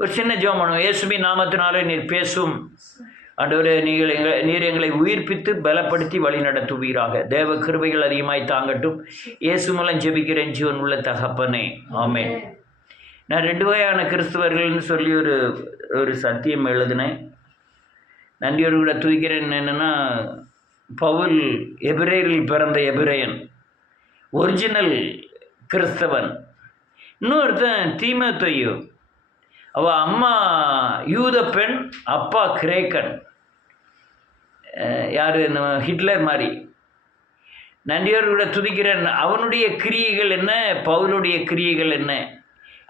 ஒரு சின்ன ஜெபம் பண்ணுவோம். இயேசுவின் நாமத்தினாலே நீர் பேசும் ஆண்டவரே, நீர் எங்களை உயிர்ப்பித்து பலப்படுத்தி வழி நடத்துவீராக. தேவ கிருபைகள் அதிகமாய் தாங்கட்டும். இயேசு மூலம் ஜெபிக்கிறேன் ஜீவன் உள்ள தகப்பனே, ஆமென். நான் 2 வகையான கிறிஸ்தவர்கள்னு சொல்லி ஒரு சத்தியம் எழுதினேன். நன்றியோடு கூட துதிக்கிறேன். என்னென்னா, பவுல் எபிரேயரில் பிறந்த எபிரேயன், ஒரிஜினல் கிறிஸ்தவன். இன்னொருத்தன் தீமோத்தேயு, அவள் அம்மா யூத பெண், அப்பா கிரேக்கன். யார்? ஹிட்லர் மாதிரி. நன்றியோடு கூட துதிக்கிறேன். அவனுடைய கிரியைகள் என்ன, பவுலுடைய கிரியைகள் என்ன?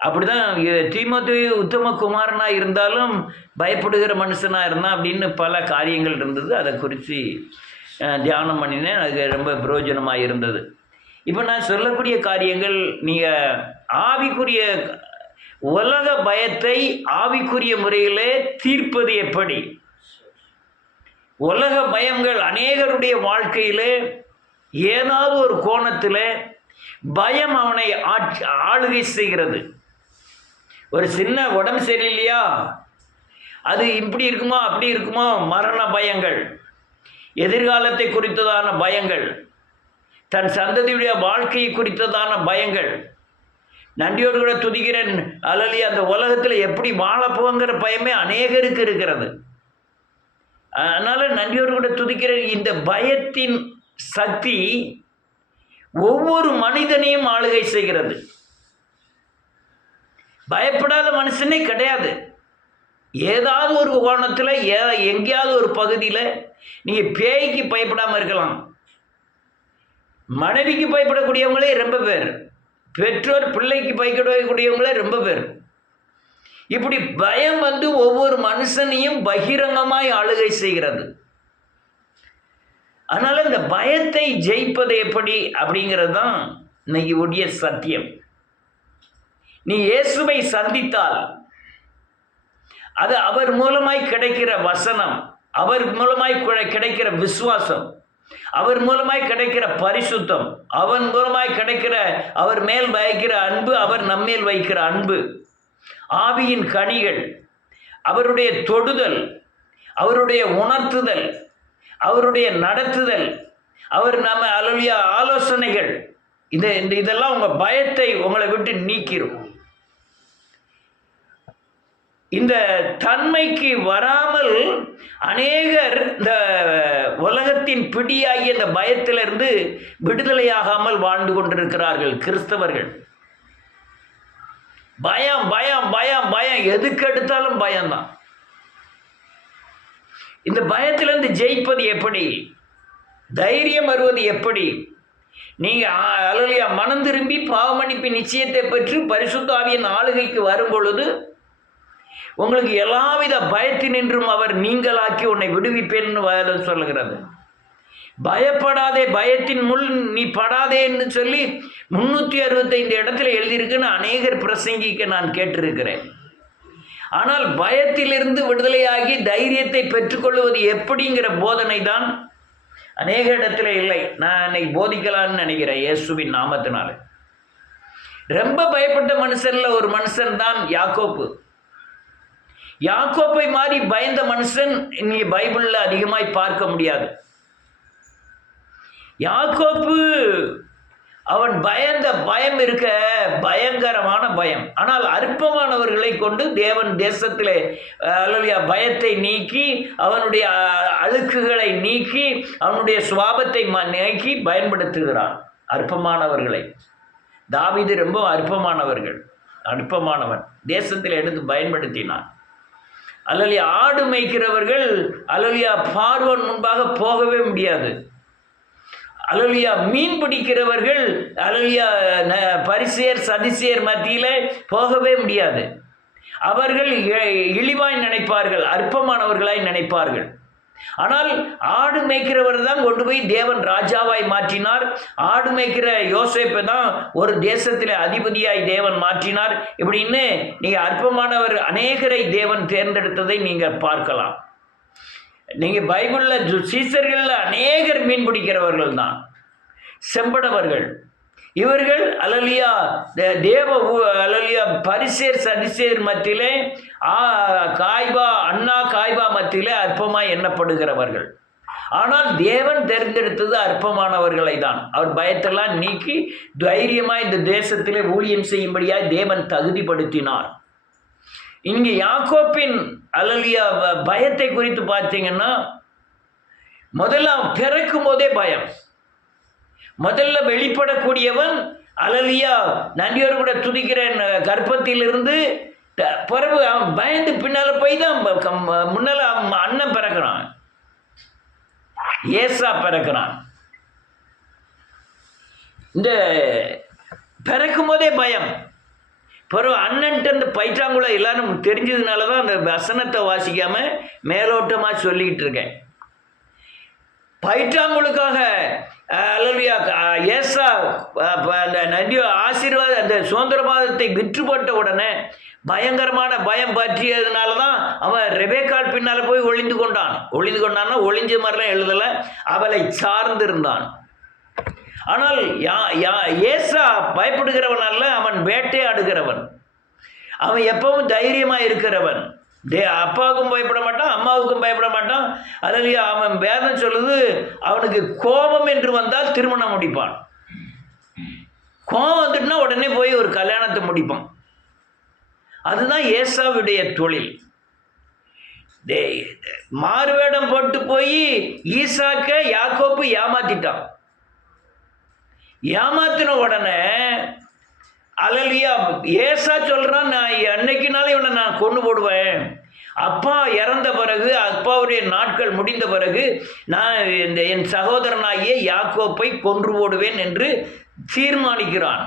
அப்படி தான் தீமோத்தேயு உத்தம குமாரனாக இருந்தாலும் பயப்படுகிற மனுஷனாக இருந்தான் அப்படின்னு பல காரியங்கள் இருந்தது. அதை குறித்து தியானம் பண்ணினேன். அது ரொம்ப பிரயோஜனமாக இருந்தது. இப்போ நான் சொல்லக்கூடிய காரியங்கள், நீங்கள் ஆவிக்குரிய உலக பயத்தை ஆவிக்குரிய முறையிலே தீர்ப்பது எப்படி? உலக பயங்கள் அநேகருடைய வாழ்க்கையிலே ஏதாவது ஒரு கோணத்தில் பயம் அவனை ஆளுகை செய்கிறது. ஒரு சின்ன உடம்பு சரியில்லையா, அது இப்படி இருக்குமோ அப்படி இருக்குமோ, மரண பயங்கள், எதிர்காலத்தை குறித்ததான பயங்கள், தன் சந்ததியுடைய வாழ்க்கையை குறித்ததான பயங்கள். நன்றியோடு கூட துதிக்கிறேன். அல்லது அந்த உலகத்தில் எப்படி வாழப்போங்கிற பயமே அநேகருக்கு இருக்கிறது. அதனால் நன்றியோடு கூட துதிக்கிறேன். இந்த பயத்தின் சக்தி ஒவ்வொரு மனிதனையும் ஆளுகை செய்கிறது. பயப்படாத மனுஷனே கிடையாது. ஏதாவது ஒரு கோணத்தில் எங்கேயாவது ஒரு பகுதியில் நீங்கள் பேய்க்கு பயப்படாமல் இருக்கலாம். மனைவிக்கு பயப்படக்கூடியவங்களே ரொம்ப பேர், பெற்றோர் பிள்ளைக்கு பயப்படக்கூடியவங்களே ரொம்ப பேர். இப்படி பயம் ஒவ்வொரு மனுஷனையும் பகிரங்கமாய் ஆளுகை செய்கிறது. அதனால் இந்த பயத்தை ஜெயிப்பது எப்படி அப்படிங்கிறது தான் இன்னைக்கு உடைய சத்தியம். நீ இயேசுவை சந்தித்தால் அது அவர் மூலமாய் கிடைக்கிற வசனம், அவர் மூலமாய் கிடைக்கிற விசுவாசம், அவர் மூலமாய் கிடைக்கிற பரிசுத்தம், அவன் மூலமாய் கிடைக்கிற அவர் மேல் வைக்கிற அன்பு, அவர் நம்மேல் வைக்கிற அன்பு, ஆவியின் கனிகள், அவருடைய தொடுதல், அவருடைய உணர்த்துதல், அவருடைய நடத்துதல், அவர் நம்ம அலுவலிய ஆலோசனைகள், இதெல்லாம் உங்கள் பயத்தை உங்களை விட்டு நீக்கிரும். இந்த தன்மைக்கு வராமல் அநேகர் இந்த உலகத்தின் பிடியாகிய இந்த பயத்திலிருந்து விடுதலையாகாமல் வாழ்ந்து கொண்டிருக்கிறார்கள் கிறிஸ்தவர்கள். பயம் பயம் பயம் பயம், எதுக்கு எடுத்தாலும் பயம்தான். இந்த பயத்திலிருந்து ஜெயிப்பது எப்படி? தைரியம் வருவது எப்படி? நீங்கள் மனம் திரும்பி பாவமன்னிப்பு நிச்சயத்தை பெற்று பரிசுத்த ஆவியின் ஆளுகைக்கு வரும் பொழுது உங்களுக்கு எல்லாவித பயத்தினின்றும் அவர் நீங்களாக்கி உன்னை விடுவிப்பேன்னு வேதம் சொல்லுகிறது. பயப்படாதே, பயத்தின் முள் நீ படாதே என்று சொல்லி 365 இடத்துல எழுதியிருக்குன்னு அநேகர் பிரசங்கிக்க நான் கேட்டிருக்கிறேன். ஆனால் பயத்திலிருந்து விடுதலையாகி தைரியத்தை பெற்றுக்கொள்வது எப்படிங்கிற போதனை தான் அநேக இடத்துல இல்லை. நான் இன்னைக்கு போதிக்கலான்னு நினைக்கிறேன் இயேசுவின் நாமத்தினால. ரொம்ப பயப்பட்ட மனுஷன்ல ஒரு மனுஷன் தான் யாக்கோப்பு. யாக்கோப்பை மாதிரி பயந்த மனுஷன் நீ பைபிளில் அதிகமாய் பார்க்க முடியாது. யாக்கோப்பு அவன் பயந்த பயம் இருக்க பயங்கரமான பயம். ஆனால் அற்பமானவர்களை கொண்டு தேவன் தேசத்திலே பயத்தை நீக்கி, அவனுடைய அழுக்குகளை நீக்கி, அவனுடைய சுவாபத்தை நீக்கி பயன்படுத்துகிறான் அற்பமானவர்களை. தாவீது ரொம்ப அற்பமானவன் தேசத்தில் எடுத்து பயன்படுத்தினான். அல்லலியா ஆடு மேய்க்கிறவர்கள் அல்லலியா பார்வோன் முன்பாக போகவே முடியாது. அல்லலியா மீன் பிடிக்கிறவர்கள் அல்லலியா பரிசேயர் சதிசேயர் மத்தியில் போகவே முடியாது. அவர்கள் இழிவாய் நினைப்பார்கள், அற்பமானவர்களாய் நினைப்பார்கள். ஆனால் ஆடு மேய்க்கிறவர் தான் கொண்டு போய் தேவன் ராஜாவாய் மாற்றினார். ஆடு மேய்க்கிற யோசேப்பை தான் ஒரு தேசத்தில் அதிபதியாய் தேவன் மாற்றினார். இப்படின்னு நீங்கள் அற்பமானவர் அநேகரை தேவன் தேர்ந்தெடுத்ததை நீங்கள் பார்க்கலாம். நீங்கள் பைபிளில் சீசர்களில் அநேகர் மீன் பிடிக்கிறவர்கள் தான், செம்படவர்கள். இவர்கள் அல்லலியா தேவ அல்லலியா பரிசேர் சதிசேர் மத்தியிலே காய்பா அண்ணா காய்பா மத்தியிலே அற்பமாய் எண்ணப்படுகிறவர்கள். ஆனால் தேவன் தேர்ந்தெடுத்தது அற்பமானவர்களை தான். அவர் பயத்தெல்லாம் நீக்கி தைரியமாக இந்த தேசத்திலே ஊழியம் செய்யும்படியாக தேவன் தகுதிப்படுத்தினார். இங்கே யாக்கோப்பின் அல்லலியா பயத்தை குறித்து பார்த்தீங்கன்னா, முதல்ல பிறக்கும் போதே பயம். முதல்ல வெளிப்படக்கூடியவன் அல்லலியா நன்றியோடு கூட துதிக்கிறேன் கர்ப்பத்திலிருந்து பிறகு அவன் பயந்து பின்னால போய் தான் முன்னால அண்ணன் பிறக்கிறான், ஏசா பிறக்கிறான். இந்த பிறக்கும் போதே பயம். பிறகு அண்ணன்ட்டு அந்த பைற்றாங்குள்ள எல்லாரும் தெரிஞ்சதுனால தான் அந்த வசனத்தை வாசிக்காம மேலோட்டமாக சொல்லிக்கிட்டு இருக்கேன். பைற்றாங்குழுக்காக அல்லேலூயா ஏசா அந்த நன்றியோ ஆசீர்வாத அந்த சுதந்திரவாதத்தை விற்று போட்ட உடனே பயங்கரமான பயம் பற்றியதுனால தான் அவன் ரெபேக்காள் பின்னால் போய் ஒளிந்து கொண்டான்னா ஒளிஞ்ச மாதிரிலாம் எழுதலை, அவளை சார்ந்திருந்தான். ஆனால் ஏசா பயப்படுகிறவன் அல்ல, அவன் வேட்டையாடுகிறவன். அவன் எப்பவும் தைரியமாக இருக்கிறவன். அப்பாவுக்கும் பயப்பட மாட்டான், அம்மாவுக்கும் பயப்பட மாட்டான். அதில் அவன் வேதம் சொல்லுது, அவனுக்கு கோபம் என்று வந்தால் திருமணம் முடிப்பான். கோபம் வந்துட்டுனா உடனே போய் ஒரு கல்யாணத்தை முடிப்பான். அதுதான் ஏசாவுடைய தொழில். மாறுவேடம் போட்டு போய் ஈசாக்க யாக்கோப்பு ஏமாத்திட்டான். ஏமாத்தின உடனே அல்லேலூயா ஏசா சொல்கிறான், நான் அன்னைக்குனாலும் இவனை நான் கொண்டு போடுவேன். அப்பா இறந்த பிறகு, அப்பாவுடைய நாட்கள் முடிந்த பிறகு நான் என் சகோதரனாகிய யாக்கோப்பை கொன்று போடுவேன் என்று தீர்மானிக்கிறான்.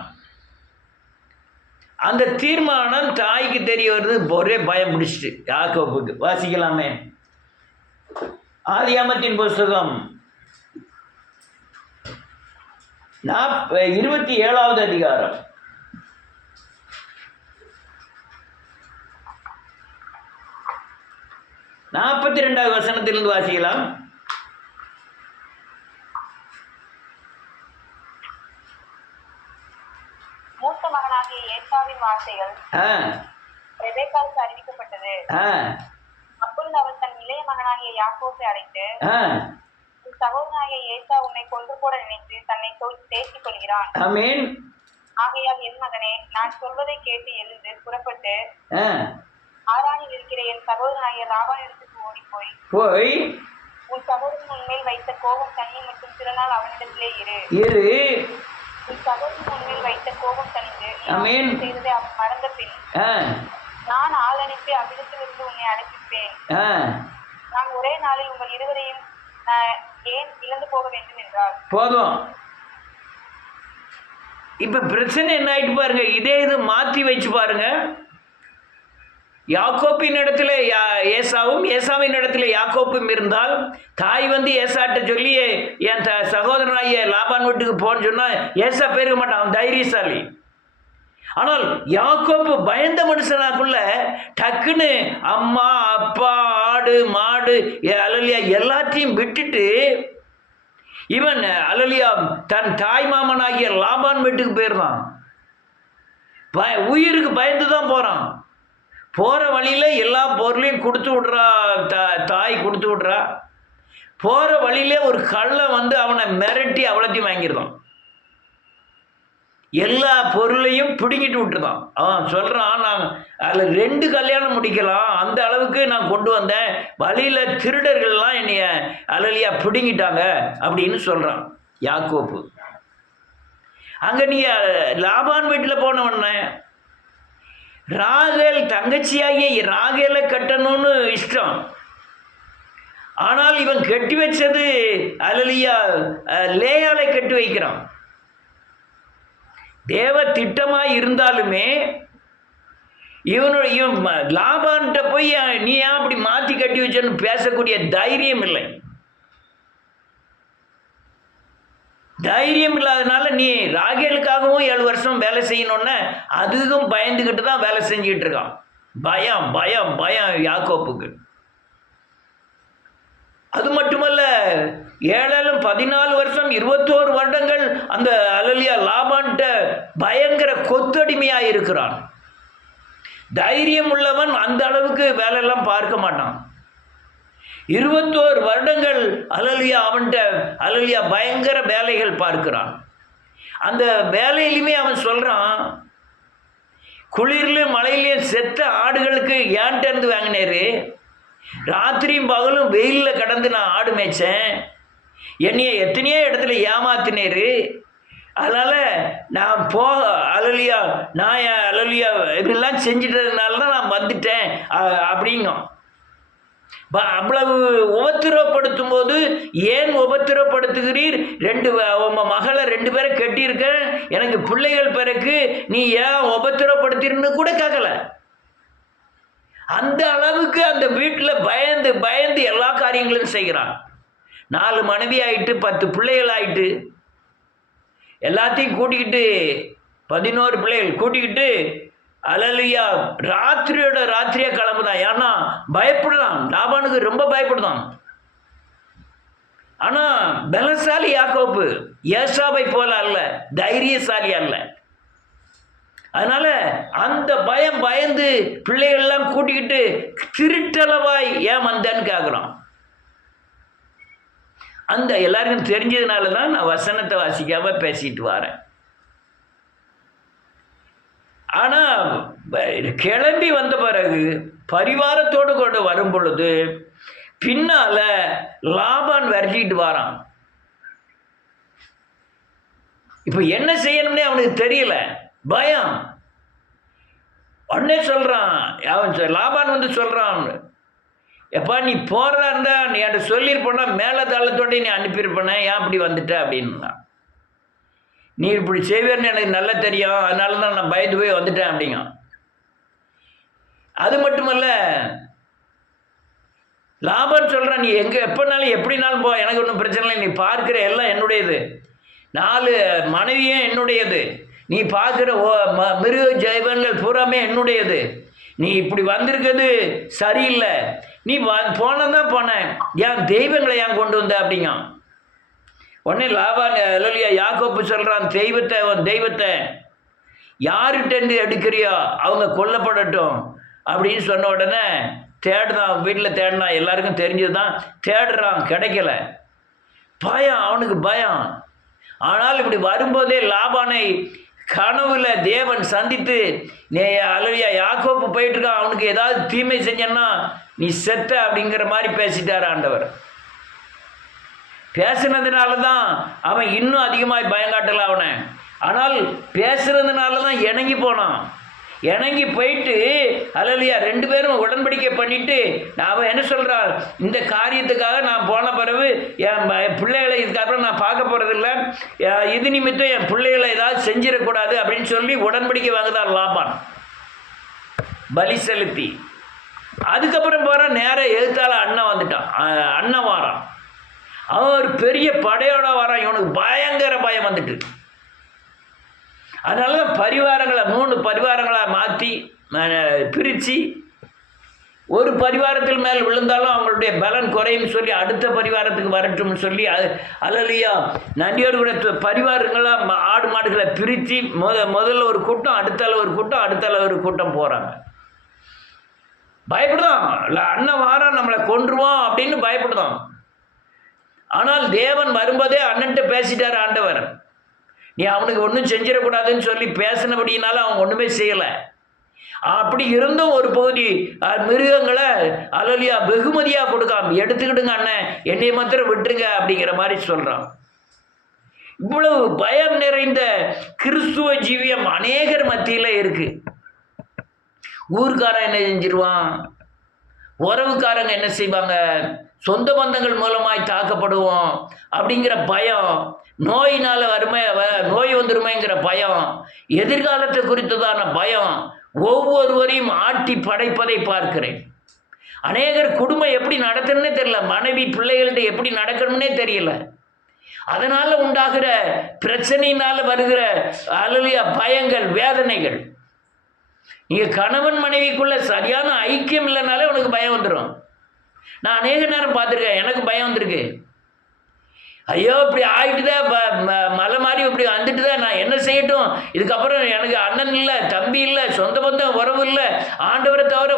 அந்த தீர்மானம் தாய்க்கு தெரிய வருது, ஒரே பயம் பிடிச்சிட்டு யாக்கோப்புக்கு. வாசிக்கலாமே, ஆதியாகமத்தின் புஸ்தகம் 27வது அதிகாரம் 42வது வசனத்திலிருந்து வாசிக்கலாம். மூத்த மகனாகிய ஏசாவின் வார்த்தைகள் ரெபெக்காளுக்கு அறிவிக்கப்பட்டது. அப்பொழுது அவள் தன் இளைய மகனாகிய யாக்கோபை அழைத்து, உன் சகோதரனாகிய ஏசா உன்னை கொன்று போட நினைத்து தன்னை தேற்றிக் கொள்கிறான். ஆமென். ஆகையால் என் மகனே, நான் சொல்வதை கேட்டு எழுந்து புறப்பட்டு ஆரானில் இருக்கிற என் சகோதரனாகிய லாபானிடத்துக்கு ஓடி போய் உன் சகோதரன் உன்மேல் வைத்த கோபம் தண்ணி மற்றும் சில நாள் அவனிடத்திலே இரு. உன் சகோதரன் உன்மேல் வைத்த கோபம் தணிந்து செய்ததை அவன் மறந்த பின் நான் ஆள் அனுப்பி அவ்விடத்திலிருந்து உன்னை அழைப்பிப்பேன். நான் ஒரே நாளில் உங்கள் இருவரையும் ஏன் இழந்து போக வேண்டும் என்றார். போதும். இப்ப பிரச்சனை என்ன ஆயிட்டு பாருங்க. இதே இது மாற்றி வச்சு பாருங்க. யாக்கோப்பின் இடத்துல ஏசாவும், ஏசாவின் இடத்துல யாக்கோப்பும் இருந்தால், தாய் வந்து ஏசாட்ட சொல்லி என் சகோதரனாகிய லாபான் வீட்டுக்கு போன்னு சொன்னால் ஏசா போயிருக்க மாட்டான், அவன் தைரியசாலி. ஆனால் யாக்கோப்பு பயந்த மனுஷனாக்குள்ள டக்குன்னு அம்மா அப்பா ஆடு மாடு அல்லலியா எல்லாத்தையும் விட்டுட்டு இவன் அல்லலியா தன் தாய் மாமனாகிய லாபான் வீட்டுக்கு போயிடுறான். உயிருக்கு பயந்து தான் போகிறான். போகிற வழியில் எல்லா பொருளையும் கொடுத்து விட்றா, தாய் கொடுத்து விட்றா. போகிற வழியிலே ஒரு கள்ளை வந்து அவனை மிரட்டி அவ்வளோத்தையும் வாங்கிடுறான். எல்லா பொருளையும் பிடுங்கிட்டு விட்டுருதான். அவன் சொல்கிறான், நான் அதில் 2 கல்யாணம் முடிக்கலாம், அந்த அளவுக்கு நான் கொண்டு வந்தேன், வழியில் திருடர்கள்லாம் என்னைய அல்லலியா பிடுங்கிட்டாங்க அப்படின்னு சொல்கிறான் யாக்கோப்பு. அங்கே நீங்கள் லாபான் வீட்டில் போனவொன்னே ராகேல் தங்கச்சியாகிய ராகேலை கட்டணும்னு இஷ்டம். ஆனால் இவன் கட்டி வச்சது அல்லலியா லேயாலை கட்டி வைக்கிறான். தேவ திட்டமாக இருந்தாலுமே இவன் லாபான்கிட்ட போய் நீ ஏன் அப்படி மாற்றி கட்டி வச்சன்னு பேசக்கூடிய தைரியம் இல்லை. தைரியம் இல்லாதனால நீ ராகேலுக்காகவும் 7 வருஷம் வேலை செய்யணுன்னு அதுவும் பயந்துக்கிட்டு தான் வேலை செஞ்சுக்கிட்டு இருக்கான். பயம் பயம் பயம் யாக்கோப்புக்கு. அது மட்டுமல்ல, 14 வருஷம் 21 வருடங்கள் அந்த அல்லேலூயா லாபான்ட்ட பயங்கர கொத்தடிமையாக இருக்கிறான். தைரியம் உள்ளவன் அந்த அளவுக்கு வேலையெல்லாம் பார்க்க மாட்டான். 21 வருடங்கள் அல்லேலூயா அவன்கிட்ட அல்லேலூயா பயங்கர வேலைகள் பார்க்கிறான். அந்த வேலையிலுமே அவன் சொல்கிறான், குளிர்லையும் மழையிலையும் செத்த ஆடுகளுக்கு ஏன்ட்ட இருந்து வாங்கினாரு, ராத்திரியும் பகலும் வெயிலில் கடந்து நான் ஆடு மேய்ச்சேன், என்னைய எத்தனையோ இடத்துல ஏமாத்தினேரு, அதனால் நான் அல்லேலூயா நான் அல்லேலூயா இப்படிலாம் செஞ்சிட்டதுனால தான் நான் வந்துட்டேன் அப்படிங்கும். அவ்வளவு உபத்திரப்படுத்தும் போது, ஏன் உபத்திரப்படுத்துகிறீர், உங்கள் மகளை 2 பேரை கட்டியிருக்க, எனக்கு பிள்ளைகள் பிறகு நீ ஏன் உபத்திரப்படுத்தின்னு கூட கேட்கல. அந்த அளவுக்கு அந்த வீட்டில் பயந்து பயந்து எல்லா காரியங்களும் செய்கிறான். 4 மனைவி ஆயிட்டு 10 பிள்ளைகள் ஆயிட்டு எல்லாத்தையும் கூட்டிக்கிட்டு 11 பிள்ளைகள் கூட்டிக்கிட்டு அல்லேலூயா ராத்திரியோட ராத்திரியா கிளம்புதான். ஏன்னா பயப்படுதான், லாபானுக்கு ரொம்ப பயப்படுதான். ஆனால் பலசாலி யாக்கோப்பு ஏசாவை போல அல்ல, தைரியசாலி அல்ல. அதனால அந்த பயந்து பிள்ளைகள்லாம் கூட்டிக்கிட்டு திருட்டளவாய் ஏன் வந்தேன்னு கேட்குறான். அந்த எல்லாருக்கும் தெரிஞ்சதுனால தான் நான் வசனத்தை வாசிக்காம பேசிட்டு வரேன். ஆனால் கிளம்பி வந்த பிறகு பரிவாரத்தோடு கூட வரும் பொழுது பின்னால் லாபான் விரட்டிட்டு வரான். இப்போ என்ன செய்யணும்னே அவனுக்கு தெரியல, பயம். உடனே சொல்கிறான், அவன் லாபான் வந்து சொல்கிறான், எப்பா நீ போகிறதா இருந்தா நீ என்கிட்ட சொல்லியிருப்போனா மேலே தளத்தோட நீ அனுப்பியிருப்பேனே, ஏன் அப்படி வந்துட்ட அப்படின்னா. நீ இப்படி செய்வேன்னு எனக்கு நல்லா தெரியும், அதனால தான் நான் பயந்து போய் வந்துட்டேன் அப்படிங்க. அது மட்டுமல்ல, லாபான் சொல்கிறான், நீ எங்கே எப்போனாலும் எப்படினாலும் போ, எனக்கு ஒன்றும் பிரச்சனை இல்லை, நீ பார்க்குற எல்லாம் என்னுடையது, 4 மனைவியும் என்னுடையது, நீ பார்க்குற மிருக ஜெய்வன்கள் பூராமே என்னுடையது, நீ இப்படி வந்திருக்கிறது சரியில்லை, நீ போனதான் போனேன், என் தெய்வங்களை ஏன் கொண்டு வந்த அப்படிங்க. உடனே லாபான் அல்லேலூயா யாக்கோப்பு சொல்கிறான், தெய்வத்தை யார்கிட்டேருந்து எடுக்கிறியோ அவங்க கொல்லப்படட்டும் அப்படின்னு சொன்ன உடனே தேடுதான், வீட்டில் தேடினா, எல்லாருக்கும் தெரிஞ்சது தான், தேடுறான், கிடைக்கல. பயம், அவனுக்கு பயம். ஆனால் இப்படி வரும்போதே லாபானை கனவுல தேவன் சந்தித்து, அல்லேலூயா யாக்கோப்பு போயிட்டுருக்கான், அவனுக்கு ஏதாவது தீமை செஞ்சன்னா நீ செத்த அப்படிங்கிற மாதிரி பேசிட்டார் ஆண்டவர். பேசுனதுனால தான் அவன் இன்னும் அதிகமாக பயங்காட்டல அவனை. ஆனால் பேசுனதுனால தான் இணங்கி போனான். இணங்கி போயிட்டு அல்லேலூயா 2 பேரும் உடன்படிக்கை பண்ணிட்டு, அவன் என்ன சொல்கிறான், இந்த காரியத்துக்காக நான் போன பிறகு என் பிள்ளைகளை இதுக்கப்புறம் நான் பார்க்க போகிறதில்ல, இது நிமித்தம் என் பிள்ளைகளை ஏதாவது செஞ்சிடக்கூடாது அப்படின்னு சொல்லி உடன்படிக்கை வாங்குதான் லாபான், பலி செலுத்தி. அதுக்கப்புறம் போகிறான், நேராக எழுத்தால அண்ணன் வாரான். அவன் ஒரு பெரிய படையோட வரான். இவனுக்கு பயங்கர பயம் வந்துட்டு, அதனால தான் பரிவாரங்களை 3 பரிவாரங்களாக மாற்றி பிரித்து, ஒரு பரிவாரத்தில் மேல் விழுந்தாலும் அவங்களுடைய பலன் குறையும் சொல்லி அடுத்த பரிவாரத்துக்கு வரட்டும்னு சொல்லி அல்லேலூயா நன்றியோடு கூட பரிவாரங்களாக ஆடு மாடுகளை பிரித்து முதல்ல ஒரு கூட்டம், அடுத்தால ஒரு கூட்டம், அடுத்தால ஒரு கூட்டம் போகிறாங்க. பயப்படுதான், இல்லை அண்ணன் வாரம் நம்மளை கொன்றுவோம் அப்படின்னு பயப்படுதான். ஆனால் தேவன் வரும்போதே அண்ணன்ட்ட பேசிட்டார் ஆண்டவர், நீ அவனுக்கு ஒன்றும் செஞ்சிடக்கூடாதுன்னு சொல்லி பேசினபடினால அவன் ஒன்றுமே செய்யலை. அப்படி இருந்தும் ஒரு பகுதி மிருகங்களை அல்லேலூயா வெகுமதியாக கொடுக்காம எடுத்துக்கிடுங்க அண்ணன், என்னை மாத்திரம் விட்டுருங்க அப்படிங்கிற மாதிரி சொல்கிறான். இவ்வளவு பயம் நிறைந்த கிறிஸ்துவ ஜீவியம் அநேகர் மத்தியில் இருக்குது. ஊர்க்காரன் என்ன செஞ்சிருவான், உறவுக்காரங்க என்ன செய்வாங்க, சொந்த பந்தங்கள் மூலமாய் தாக்கப்படுவோம் அப்படிங்கிற பயம், நோயினால் நோய் வந்துருமைங்கிற பயம், எதிர்காலத்தை குறித்ததான பயம் ஒவ்வொருவரையும் ஆட்டி படைப்பதை பார்க்கிறேன். அநேகர் குடும்பம் எப்படி நடத்தணும்னே தெரியல, மனைவி பிள்ளைகள்கிட்ட எப்படி நடக்கணும்னே தெரியல. அதனால் உண்டாகிற பிரச்சனையினால் வருகிற அல்லேலூயா பயங்கள், வேதனைகள். நீங்கள் கணவன் மனைவிக்குள்ள சரியான ஐக்கியம் இல்லைனாலே உனக்கு பயம் வந்துடும். நான் அநேக நேரம் பார்த்துருக்கேன், எனக்கு பயம் வந்திருக்கு. ஐயோ இப்படி ஆகிட்டுதான், மலை மாதிரி இப்படி வந்துட்டுதான், நான் என்ன செய்யட்டும்? இதுக்கப்புறம் எனக்கு அண்ணன் இல்லை, தம்பி இல்லை, சொந்த பந்தம் உறவு இல்லை, ஆண்டவரை தவிர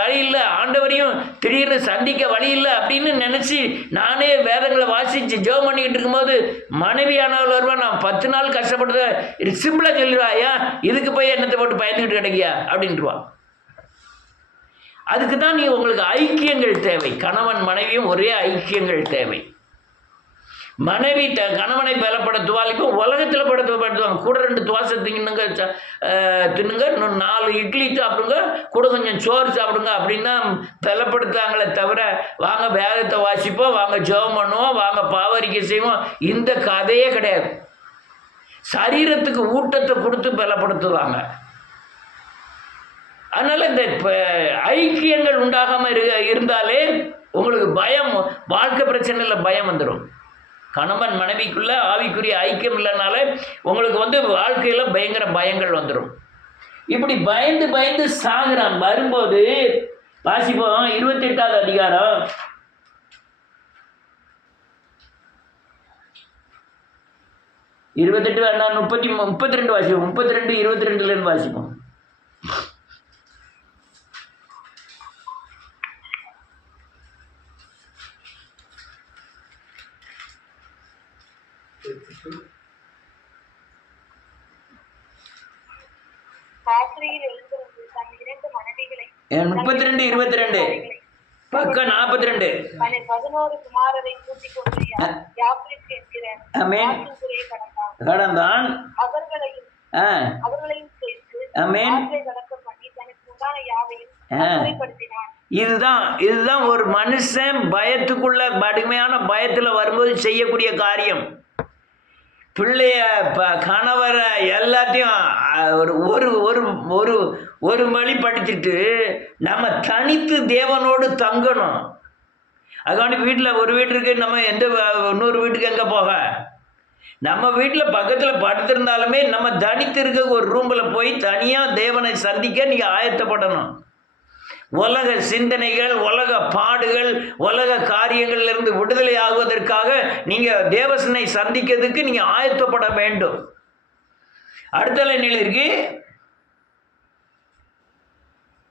வழி இல்லை, ஆண்டவரையும் திடீர்னு சந்திக்க வழி இல்லை அப்படின்னு நினச்சி நானே வேதங்களை வாசித்து ஜெபம் பண்ணிக்கிட்டு இருக்கும்போது மனைவியானவள் வருவா, நான் 10 நாள் கஷ்டப்பட்டதை இது சிம்பிளாக சொல்லிடுவா, ஏன் இதுக்கு போய் என்னத்தை போட்டு பயந்துக்கிட்டு கிடைக்கியா அப்படின்ட்டுருவா. அதுக்கு தான் உங்களுக்கு ஐக்கியங்கள் தேவை. கணவன் மனைவியும் ஒரே ஐக்கியங்கள் தேவை. மனைவி கணவனை பலப்படுத்துவாள். இப்போ உலகத்தில் படுத்துவாங்க. கூட 2 தோசை தின்னுங்க, இன்னும் 4 இட்லி சாப்பிடுங்க, கூட கொஞ்சம் சோறு சாப்பிடுங்க அப்படின்னு தான் பலப்படுத்தாங்களே தவிர, வாங்க வேதத்தை வாசிப்போம், வாங்க ஜெபம் பண்ணுவோம், வாங்க பாவரிக்கை செய்வோம், இந்த கதையே கிடையாது. சரீரத்துக்கு ஊட்டத்தை கொடுத்து பலப்படுத்துவாங்க. அதனால் இந்த ஐக்கியங்கள் உண்டாகாமல் இருந்தாலே உங்களுக்கு பயம், வாழ்க்கை பிரச்சனையில் பயம் வந்துடும். கணவன் மனைவிக்குள்ள ஆவிக்குரிய ஐக்கியம் இல்லைனால உங்களுக்கு வாழ்க்கையில் பயங்கர பயங்கள் வந்துடும். இப்படி பயந்து பயந்து சாகுறான். வரும்போது வாசிப்போம் 28வது அதிகாரம் 28 வேண்டாம், 32 வாசிப்போம். 32 22லேருந்து வாசிப்போம். ராத்திரியில் எழுந்திருந்து தன் 2 மனைவிகளை 32 22 பக்கம் 42 11 குமாரரை கூட்டிக் கொண்டு யாப்ரித் என்கிற கடந்தான். அவர்களையும் சேர்த்து ஆற்றை கடக்க பண்ணி தனக்கு உண்டான யாவையும் அக்கறைப்படுத்தினான். இதுதான் ஒரு மனுஷன் பயத்துக்குள்ள கடுமையான பயத்துல வரும்போது செய்யக்கூடிய காரியம். பிள்ளைய கணவரை எல்லாத்தையும் ஒரு ஒரு ஒரு ஒரு வழி படிச்சுட்டு நம்ம தனித்து தேவனோடு தங்கணும். அதுக்காண்டி வீட்டில் ஒரு வீட்டு இருக்கு, நம்ம இன்னொரு வீட்டுக்கு எங்கே போக? நம்ம வீட்டில் பக்கத்தில் படுத்திருந்தாலுமே நம்ம தனித்து இருக்க ஒரு ரூமில் போய் தனியாக தேவனை சந்திக்க நீங்கள் ஆயத்தப்படணும். உலக சிந்தனைகள், உலக பாடுகள், உலக காரியங்களிலிருந்து விடுதலை ஆகுவதற்காக நீங்கள் தேவசனை சந்திக்கிறதுக்கு நீங்கள் ஆயத்தப்பட வேண்டும். அடுத்த நிலை இருக்கு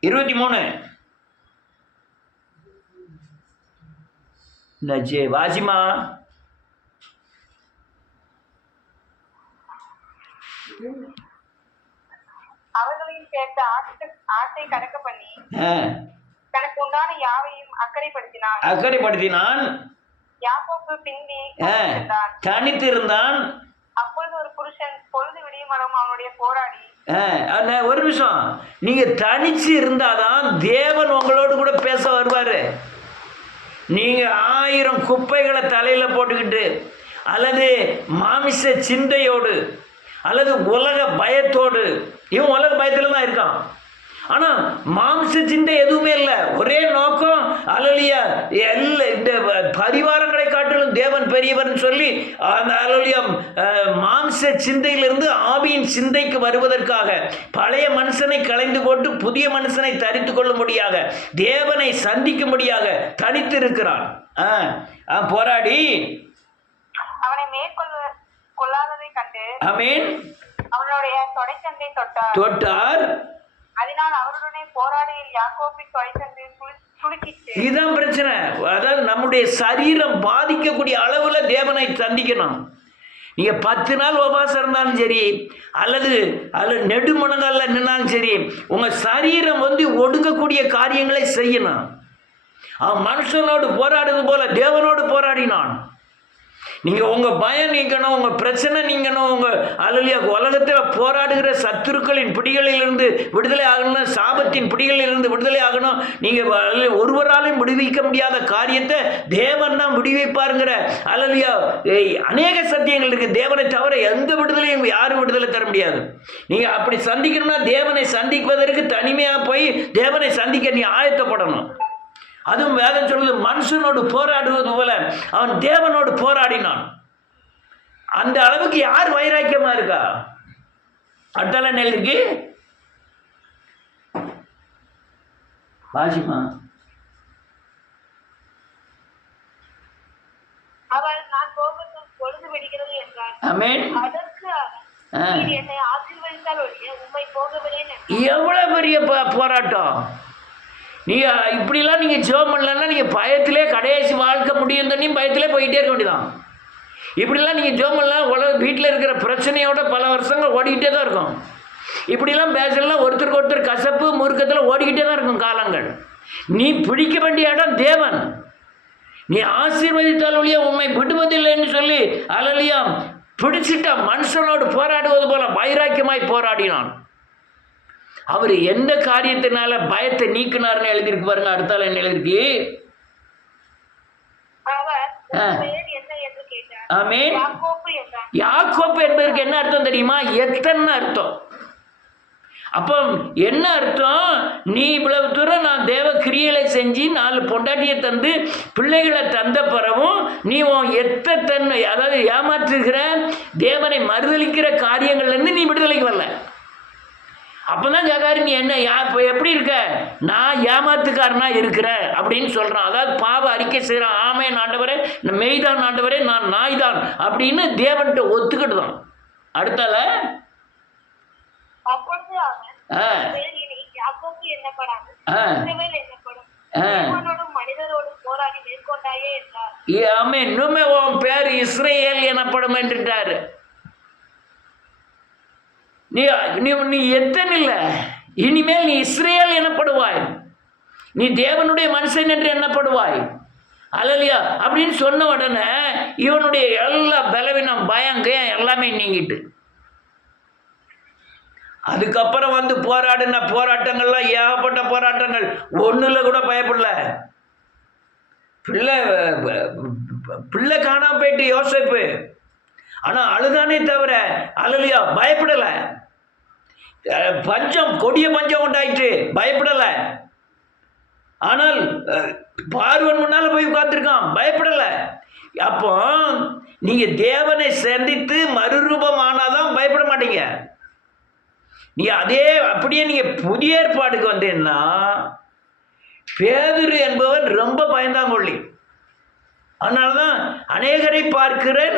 23 வாசிமா. அவர்களையும் சேர்த்து ஆட்டை கடக்க பண்ணி தனக்கு உண்டான யாவையும் அக்கறைப்படுத்தினான். யாக்கோபு பிந்தி தனித்து இருந்தான். அப்பொழுது ஒரு புருஷன் பொழுது விடியுமளவும் அவனுடைய போராடி. ஒரு நிமிஷம், நீங்க தனிச்சு இருந்தாதான் தேவன் உங்களோடு கூட பேச வருவாரு. நீங்க 1000 குப்பைகளை தலையில போட்டுக்கிட்டு அல்லது மாமிச சிந்தையோடு அல்லது உலக பயத்தோடு, இவன் உலக பயத்தில் தான் இருக்கான். ஆனால் மாம்ச சிந்தை எதுவுமே இல்லை, ஒரே நோக்கம். அல்லலியா எல்லா இந்த பரிவாரங்களை காட்டிலும் தேவன் பெரியவர்னு சொல்லி அந்த அல்லலியா மாம்ச சிந்தையிலிருந்து ஆவியின் சிந்தைக்கு வருவதற்காக பழைய மனுஷனை களைந்து போட்டு புதிய மனுஷனை தரித்து கொள்ளும்படியாக தேவனை சந்திக்கும்படியாக தனித்து இருக்கிறான். போராடி அவனை மேற்கொள்ளாததை கண்டு ஆமென் அவனுடைய தொடைச்சந்தை தொட்டார். அதனால் அவருடனே போராடியில் யாக்கோபின் தொடைச்சந்தை சுளுக்கிச்சு. இதுதான் பிரச்சனை. அதாவது நம்முடைய சரீரம் பாதிக்கக்கூடிய அளவுல தேவனை சந்திக்கணும். நீங்க 10 நாள் உபவாசம் இருந்தாலும் சரி, அல்லது நெடுமணங்கள்ல நின்னாலும் சரி, உங்க சரீரம் ஒடுங்கக்கூடிய காரியங்களை செய்யணும். அவன் மனுஷனோடு போராடுறது போல தேவனோடு போராடினான். நீங்கள் உங்கள் பயம் நீங்கணும், உங்கள் பிரச்சனை நீங்கணும், உங்கள் அல்லலியா உலகத்தில் போராடுகிற சத்துருக்களின் பிடிகளிலிருந்து விடுதலை ஆகணும்னா, சாபத்தின் பிடிகளிலிருந்து விடுதலை ஆகணும். நீங்கள் ஒருவராலையும் விடுவிக்க முடியாத காரியத்தை தேவன் தான் விடுவிப்பாருங்கிற அல்லலியா அநேக சத்தியங்கள் இருக்குது. தேவனை தவிர எந்த விடுதலையும் யாரும் விடுதலை தர முடியாது. நீங்கள் அப்படி சந்திக்கணும்னா தேவனை சந்திப்பதற்கு தனிமையாக போய் தேவனை சந்திக்க நீ ஆயத்தப்படணும். அதுவும் வேதம் சொல்லுது, மனுஷனோடு போராடுவது போல அவன் தேவனோடு போராடினான். அந்த அளவுக்கு யார் வைராக்கியமா இருக்கா? அடுத்த நெல்லுக்கு வாசிமா ஆமென். அதற்கு அவர், நீர் என்னை ஆசீர்வதித்தால் ஒழிய உம்மை போகவில்லைன்னு. எவ்வளவு பெரிய போராட்டம்! நீ இப்படிலாம் நீங்க ஜெபம் பண்ணலன்னா நீங்க பயத்திலே கடைசி வாழ்க்கை முடியும் தண்ணி பயத்திலே போயிட்டே இருக்க வேண்டியதான். இப்படிலாம் நீங்க ஜெபம் பண்ணலாம் வீட்டில் இருக்கிற பிரச்சனையோட பல வருஷங்கள் ஓடிக்கிட்டே தான் இருக்கும். இப்படிலாம் பேசலாம் ஒருத்தருக்கு ஒருத்தர் கசப்பு முறுக்கத்தில் ஓடிக்கிட்டே தான் இருக்கும் காலங்கள். நீ பிடிக்க வேண்டிய இடம் தேவன். நீ ஆசீர்வதித்தால் ஒழிய உண்மை விடுவதில்லைன்னு சொல்லி அல்லேலூயா பிடிச்சிட்டா மனுஷனோடு போராடுவது போல வைராக்கியமாய் போராடினான். அவர் எந்த காரியத்தினால பயத்தை நீக்கினார்னு எழுதியிருக்கு பாருங்க. அடுத்தால என்ன எழுதிருக்கு? ஆமென். யாக்கோப்பு என்பதற்கு என்ன அர்த்தம் தெரியுமா? எத்தனை அர்த்தம். அப்போ என்ன அர்த்தம்? நீ இவ்வளவு தூரம் நான் தேவ கிரியைகளை செஞ்சு 4 பொண்டாட்டியை தந்து பிள்ளைகளை தந்த பிறவும் நீ தன்னை அதாவது ஏமாற்றுகிற தேவனை மறுதளிக்கிற காரியங்கள்லேருந்து நீ விடுதலைக்கு வரல. அப்போதான் கேட்காரு, நீ என்ன இப்போ எப்படி இருக்க? நான் ஏமாத்துக்காரனா இருக்கிறேன் அப்படின்னு சொல்கிறான். அதாவது பாவ அறிக்கை செய்கிறான். ஆமென் ஆண்டவரே, மெய்தான் ஆண்டவரே, நான் நாய் தான் அப்படின்னு தேவன்கிட்ட ஒத்துக்கிட்டு தான். அடுத்தால இன்னுமே உன் பேர் இஸ்ரேல் எனப்படும் என்றாரு. நீ எத்தனை இல்லை, இனிமேல் நீ இஸ்ரேல் எனப்படுவாய், நீ தேவனுடைய மனுஷன் என்று எண்ணப்படுவாய். அல்லேலூயா அப்படின்னு சொன்ன உடனே இவனுடைய எல்லா பலவீனம் பயங்க எல்லாமே நீங்கிட்டு அதுக்கப்புறம் போராடின போராட்டங்கள்லாம் ஏகப்பட்ட போராட்டங்கள். ஒன்றுல கூட பயப்படல. பிள்ளை காணாம போயிட்டு யோசேப்பு, ஆனால் அழுதானே தவிர அல்லேலூயா பயப்படலை. பஞ்சம் கொடிய பஞ்சம் உண்டாயிட்டு பயப்படலை. ஆனால் பார்வன் முன்னால் போய் உட்கார்ந்துருக்கான் பயப்படலை. அப்போ நீங்கள் தேவனை சந்தித்து மறுரூபமானாதான் பயப்பட மாட்டீங்க. நீ அப்படியே நீங்கள் புதிய ஏற்பாடுக்கு வந்தீங்கன்னா பேதுரு என்பவன் ரொம்ப பயந்தாங்கொள்ளி. அதனால்தான் அநேகரை பார்க்கிறேன்,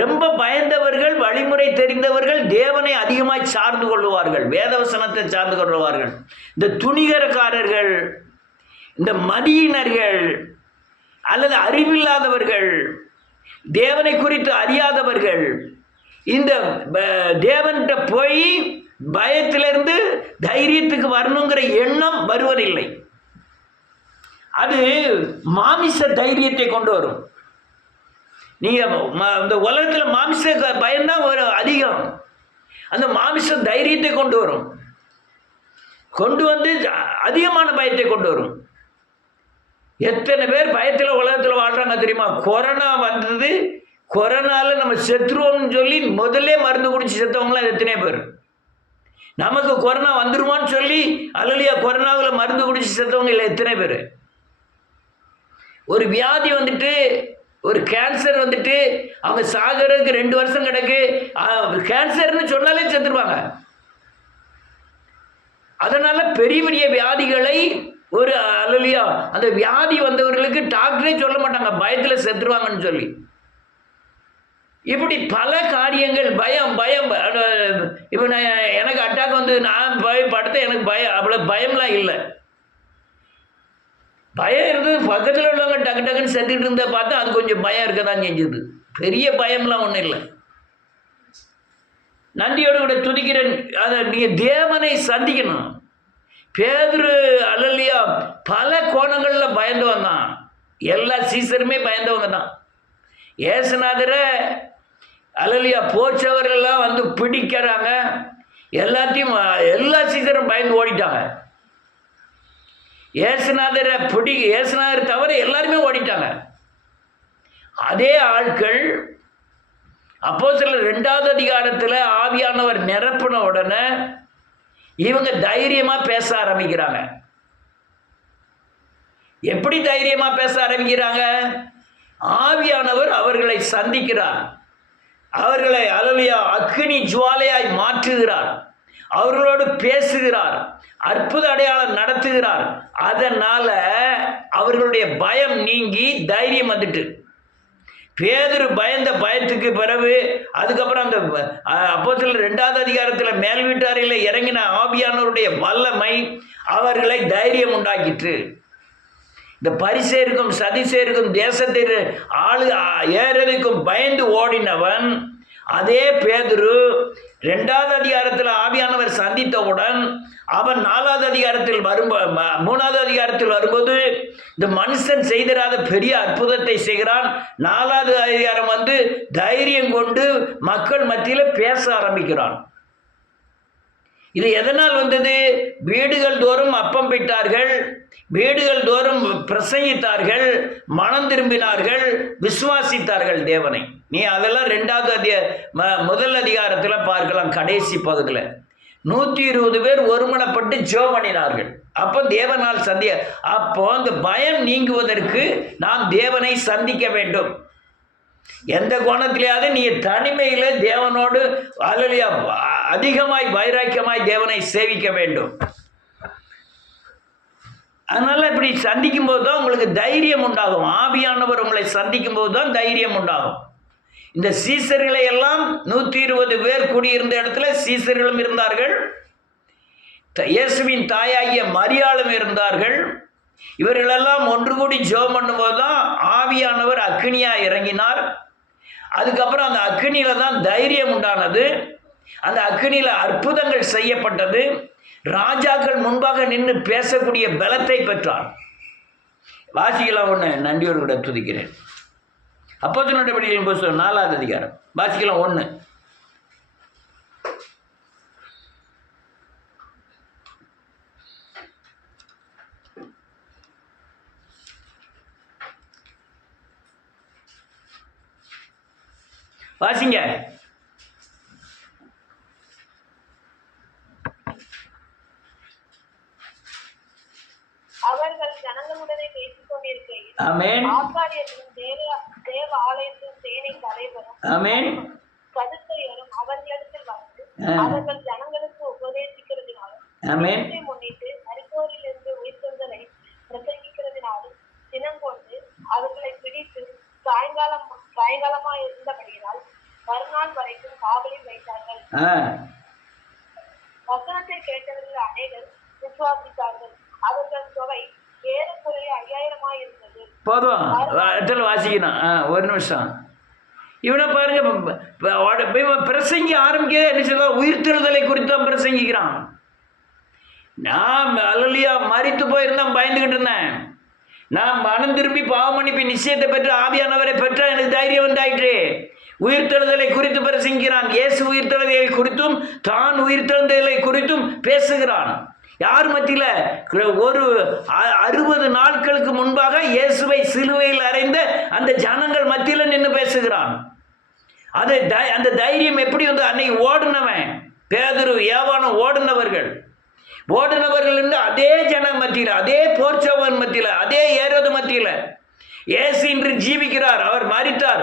ரொம்ப பயந்தவர்கள், வழிமுறை தெரிந்தவர்கள் தேவனை அதிகமாய் சார்ந்து கொள்ளுவார்கள், வேதவசனத்தை சார்ந்து கொள்ளுவார்கள். இந்த துணிகரக்காரர்கள், இந்த மதியினர்கள் அல்லது அறிவில்லாதவர்கள், தேவனை குறித்து அறியாதவர்கள் இந்த தேவன்கிட்ட போய் பயத்திலிருந்து தைரியத்துக்கு வரணுங்கிற எண்ணம் வருவதில்லை. அது மாமிச தைரியத்தை கொண்டு வரும். நீங்கள் இந்த உலகத்தில் மாமிச பயம்தான் ஒரு அதிகம். அந்த மாமிச தைரியத்தை கொண்டு வரும், கொண்டு வந்து அதிகமான பயத்தை கொண்டு வரும். எத்தனை பேர் பயத்தில் உலகத்தில் வாழ்கிறாங்க தெரியுமா? கொரோனா வந்தது, கொரோனாவில் நம்ம செத்துருவோம்னு சொல்லி முதல்ல மருந்து குடிச்சு செத்தவங்களாம் எத்தனை பேர்? நமக்கு கொரோனா வந்துருமான்னு சொல்லி அல்லேலூயா கொரோனாவில் மருந்து குடிச்சு செத்தவங்க இல்லை எத்தனை பேர்? ஒரு வியாதி வந்துட்டு, ஒரு கேன்சர் வந்துட்டு அவங்க சாகிறதுக்கு 2 வருஷம் கிடக்கு, கேன்சர்னு சொன்னாலே செத்துருவாங்க. அதனால பெரிய பெரிய வியாதிகளை ஒரு அல்லேலூயா அந்த வியாதி வந்தவர்களுக்கு டாக்டரே சொல்ல மாட்டாங்க, பயத்தில் செத்துருவாங்கன்னு சொல்லி. இப்படி பல காரியங்கள் பயம் பயம். இப்போ எனக்கு அட்டாக் வந்து நான் படுத்த எனக்கு அவ்வளோ பயம்லாம் இல்லை. பயம் இருந்தது, பக்கத்தில் உள்ளவங்க டக்கு டக்குன்னு செத்துக்கிட்டு இருந்தா பார்த்தா அது கொஞ்சம் பயம் இருக்க தான் செஞ்சது. பெரிய பயம்லாம் ஒன்றும் இல்லை. நன்றியோடு கூட துதிக்கிறேன். அதை நீங்கள் தேவனை சந்திக்கணும். பேதுரு அல்லேலூயா பல கோணங்களில் பயந்து வந்தான். எல்லா சீசருமே பயந்தவங்க தான். ஏசுநாதரை அல்லேலூயா போச்சவர்கள்லாம் பிடிக்கிறாங்க, எல்லாத்தையும் எல்லா சீசரும் பயந்து ஓடிட்டாங்க. ஏசுநாதரை தவிர எல்லாருமே ஓடிட்டாங்க. அதே ஆட்கள் அப்போஸ்தலர் 2வது அதிகாரத்தில் ஆவியானவர் நிரப்பின உடனே இவங்க தைரியமாக பேச ஆரம்பிக்கிறாங்க. எப்படி தைரியமாக பேச ஆரம்பிக்கிறாங்க? ஆவியானவர் அவர்களை சந்திக்கிறார், அவர்களை அல்லேலூயா அக்கினி ஜுவாலையாய் மாற்றுகிறார், அவர்களோடு பேசுகிறார், அற்புத அடையாளம் நடத்துகிறார். அதனால் அவர்களுடைய பயம் நீங்கி தைரியம் வந்துட்டு பேதுரு பயந்த பயத்துக்கு பிறகு அதுக்கப்புறம் அந்த அப்போஸ்தலர் 2வது அதிகாரத்தில் மேல் வீட்டாரில் இறங்கின ஆவியானவருடைய வல்லமை அவர்களை தைரியம் உண்டாக்கிற்று. இந்த பரிசேருக்கும் சதிசேருக்கும் தேசத்தில் ஆளு ஏறதுக்கும் பயந்து ஓடினவன் அதே பேதுரு 2வது அதிகாரத்தில் ஆவியானவர் சந்தித்தவுடன் அவன் 4வது அதிகாரத்தில் 3வது அதிகாரத்தில் வரும்போது இந்த மனுஷன் செய்திராத பெரிய அற்புதத்தை செய்கிறான். 4வது அதிகாரம் தைரியம் கொண்டு மக்கள் மத்தியில் பேச ஆரம்பிக்கிறான். இது எதனால் வந்தது? வீடுகள் தோறும் அப்பம் பிட்டார்கள், வீடுகள் தோறும் பிரசங்கித்தார்கள், மனம் திரும்பினார்கள், விசுவாசித்தார்கள் தேவனை. நீ அதெல்லாம் 2வது முதல் அதிகாரத்தில் பார்க்கலாம். கடைசி பகுதியில் 120 பேர் ஒருமனப்பட்டு ஜெபம் பண்ணினார்கள். அப்போ தேவனால் அப்போ அந்த பயம் நீங்குவதற்கு நாம் தேவனை சந்திக்க வேண்டும். எந்த கோணத்திலேயாவது நீ தனிமையில் தேவனோடு அதிகமாய் வைராக்கியமாய் தேவனை சேவிக்க வேண்டும். அதனால இப்படி சந்திக்கும் போது தான் உங்களுக்கு தைரியம் உண்டாகும். ஆவியானவர் உங்களை சந்திக்கும் போது தான் தைரியம் உண்டாகும். இந்த சீசர்களை எல்லாம் 120 பேர் கூடியிருந்த இடத்துல சீசர்களும் இருந்தார்கள், இயேசுவின் தாயாகிய மரியாளும் இருந்தார்கள். இவர்களெல்லாம் ஒன்று கூடி ஜெபம் பண்ணும்போது தான் ஆவியானவர் அக்கினியா இறங்கினார். அதுக்கப்புறம் அந்த அக்கினியில தான் தைரியம் உண்டானது. அந்த அக்கினியில அற்புதங்கள் செய்யப்பட்டது. ராஜாக்கள் முன்பாக நின்று பேசக்கூடிய பலத்தை பெற்றார். வாசிக்கலாம். ஒன்று நன்றியோடு கூட துதிக்கிறேன். அப்போஸ்தலர் நடவடிக்கைகளின் புத்தகம் 4வது அதிகாரம் வாசிக்கலாம். 1 வாசிங்க. அவர்கள் ஜனங்களுடனே பேசிக் கொண்டிருக்கையில் ஆமென் ஆசாரியர்களும் தேவ ஆலயத்தின் சேனை தலைவரும் ஆமென் சதுசேயரும் அவர்களிடத்தில் வந்து அவர்கள் ஜனங்களுக்கு உபதேசிக்கிறதினாலும் ஆமென் முன்னிட்டு மரித்தோரிலிருந்து உயிர்த்தெழுதலை பிரசங்கிக்கிறதினாலும் தினம் கொண்டு அவர்களை பிடித்து சாயங்காலமா இருந்தபடியால் மறுநாள் வரைக்கும் காவலில் வைத்தார்கள். வசனத்தை கேட்டவர்கள் அநேகர் விசுவாசித்தார்கள். அவர்கள் தொகை ஏறக்குறைய 5000 இருந்தது. போதும், இடத்துல வாசிக்கணும். ஒரு நிமிஷம். இவனை பாருங்க, பிரசங்கி ஆரம்பிக்க என்ன சொல்ல, உயிர்த்தெழுதலை குறித்து தான் பிரசங்கிக்கிறான். நான் அல்லலியா மரித்து போயிருந்தான், பயந்துகிட்டு இருந்தேன். நான் மனம் திரும்பி பாவ மன்னிப்பு நிச்சயத்தை பெற்று ஆவியானவரை பெற்ற எனக்கு தைரியம் உண்டாயிற்று. உயிர்த்தெழுதலை குறித்து பிரசங்கிக்கிறான். இயேசு உயிர்த்தெழுதலை குறித்தும் தான் உயிர்த்தெழுதலை குறித்தும் பேசுகிறான். யார் மத்தியில்? ஒரு 60 நாட்களுக்கு முன்பாக இயேசுவை சிலுவையில் அறைந்த அந்த ஜனங்கள் மத்தியில் நின்று பேசுகிறான். அந்த தைரியம் எப்படி அன்னைக்கு ஓடுனவன் பேதுரு யோவானும் ஓடுனவர்கள் இருந்து அதே ஜன மத்தியில், அதே போர்ச்சவன் மத்தியில், அதே ஏரோது மத்தியில் இயேசு இன்று ஜீவிக்கிறார். அவர் மரித்தார்,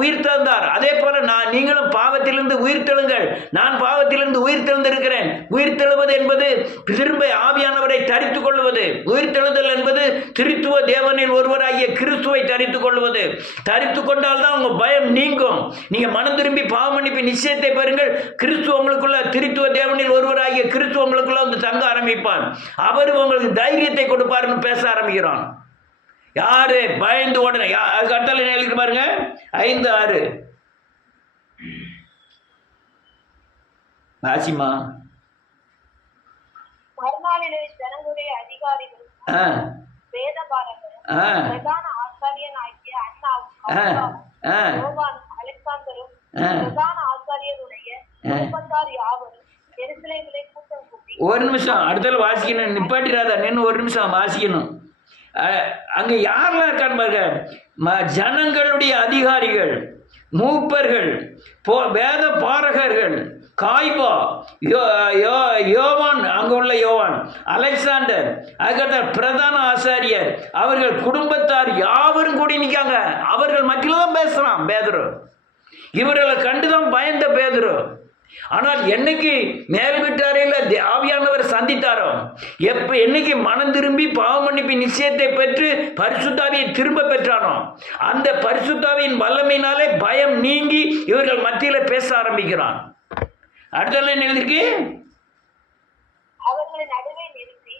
உயிர்த்தெழுந்தார். அதே போல நீங்களும் பாவத்திலிருந்து உயிர்த்தெழுங்கள். நான் பாவத்திலிருந்து உயிர்த்தெழுந்திருக்கிறேன். உயிர்த்தெழுவது என்பது திரும்ப ஆவியானவரை தரித்துக் கொள்வது. உயிர்த்தெழுதல் என்பது திருத்துவ தேவனில் ஒருவராகிய கிறிஸ்துவை தரித்துக் கொள்வது. தரித்து கொண்டால்தான் உங்க பயம் நீங்கும். நீங்க மனம் திரும்பி பாவ மன்னிப்பு நிச்சயத்தை பெறுங்கள். கிறிஸ்து உங்களுக்குள்ள, திருத்துவ தேவனில் ஒருவராகிய கிறிஸ்து உங்களுக்குள்ள தங்க ஆரம்பிப்பார். அவர் உங்களுக்கு தைரியத்தை கொடுப்பார்னு பேச ஆரம்பிக்கிறான். யாரு பயந்து ஓடுன? அதுக்கு அடுத்தால எழுதி பாருங்க 5:6 வாசிமா. மறுநாளிலே ஜனங்களுடைய அதிகாரிகளும் வேதபாரகரும் பிரதான ஆசாரியனாகிய அன்னாவும் அலெக்சாந்தரும் பிரதான ஆசாரியருடைய 36 யாவரும் எருசலேமிலே கூட்டம் கூட்டி. ஒரு நிமிஷம், அடுத்தால வாசிக்கணும். நிப்பாட்டிராதா, நின்று ஒரு நிமிஷம் வாசிக்கணும். அங்க யாரெல்லாம் இருக்கான்னு பாருங்க. ஜனங்களுடைய அதிகாரிகள், மூப்பர்கள், வேத பாரகர்கள், காய்பா, யோவான், அங்க உள்ள யோவான், அலெக்சாண்டர், அதுக்கடுத்த பிரதான ஆசாரியர், அவர்கள் குடும்பத்தார் யாவரும் கூடி நிற்காங்க. அவர்கள் மத்தியில தான் பேசுறான் பேதுரு. இவர்களை கண்டுதான் பயந்த பேதுரு. ஆனால் என்னைக்கு மேல் வீட்டாரையில் ஆவியானவர் சந்தித்தாரோ, என்னைக்கு மனம் திரும்பி பாவ மன்னிப்பு நிச்சயத்தை பெற்று பரிசுத்தாவியை திரும்ப பெற்றானோ, அந்த பரிசுத்தாவியின் வல்லமையினாலே பயம் நீங்கி இவர்கள் மத்தியில் பேச ஆரம்பிக்கிறான். அடுத்த என்ன எழுதிருக்கு? அவர்களை நடுவே நிறுத்தி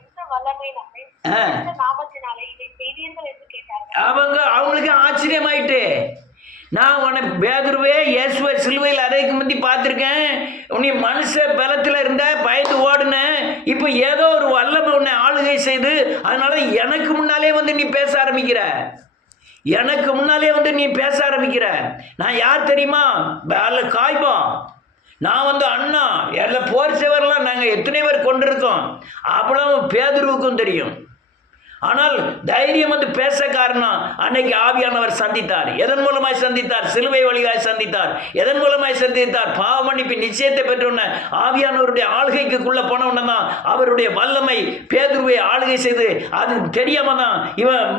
எந்த வல்லமையினாலே எந்த நாமத்தினாலே இதை செய்தீர்கள் என்று கேட்டார்கள். அவங்களுக்கு ஆச்சரியமாயிட்டு, நான் உனக்கு பேதுருவே இயேசுவை சிலுவையில் அறைக்கு முந்தி பார்த்துருக்கேன், நீ மனுஷ பலத்தில் இருந்த பயந்து ஓடுன, இப்போ ஏதோ ஒரு வல்லமை உன்னை ஆளுகை செய்து அதனால எனக்கு முன்னாலே வந்து நீ பேச ஆரம்பிக்கிற, எனக்கு முன்னாலே வந்து நீ பேச ஆரம்பிக்கிற. நான் யார் தெரியுமா? காய்போம், நான் வந்து அண்ணா, எல்லாம் போர் சேவரெலாம் நாங்கள் எத்தனை பேர் கொண்டிருக்கோம், அவ்வளவு பேதுருவுக்கும் தெரியும். ஆனால் தைரியம் வந்து பேச காரணம், அன்னைக்கு ஆவியானவர் சந்தித்தார். எதன் மூலமாய் சந்தித்தார்? சிலுவை வழியாய் சந்தித்தார். எதன் மூலமாய் சந்தித்தார்? பாவ மன்னிப்பு நிச்சயத்தை பெற்றவுடனே ஆவியானவருடைய ஆளுகைக்குள்ள போனவுடனே தான் அவருடைய வல்லமை பேதுருவை ஆளுகை செய்து, அது தெரியாம தான் இவன்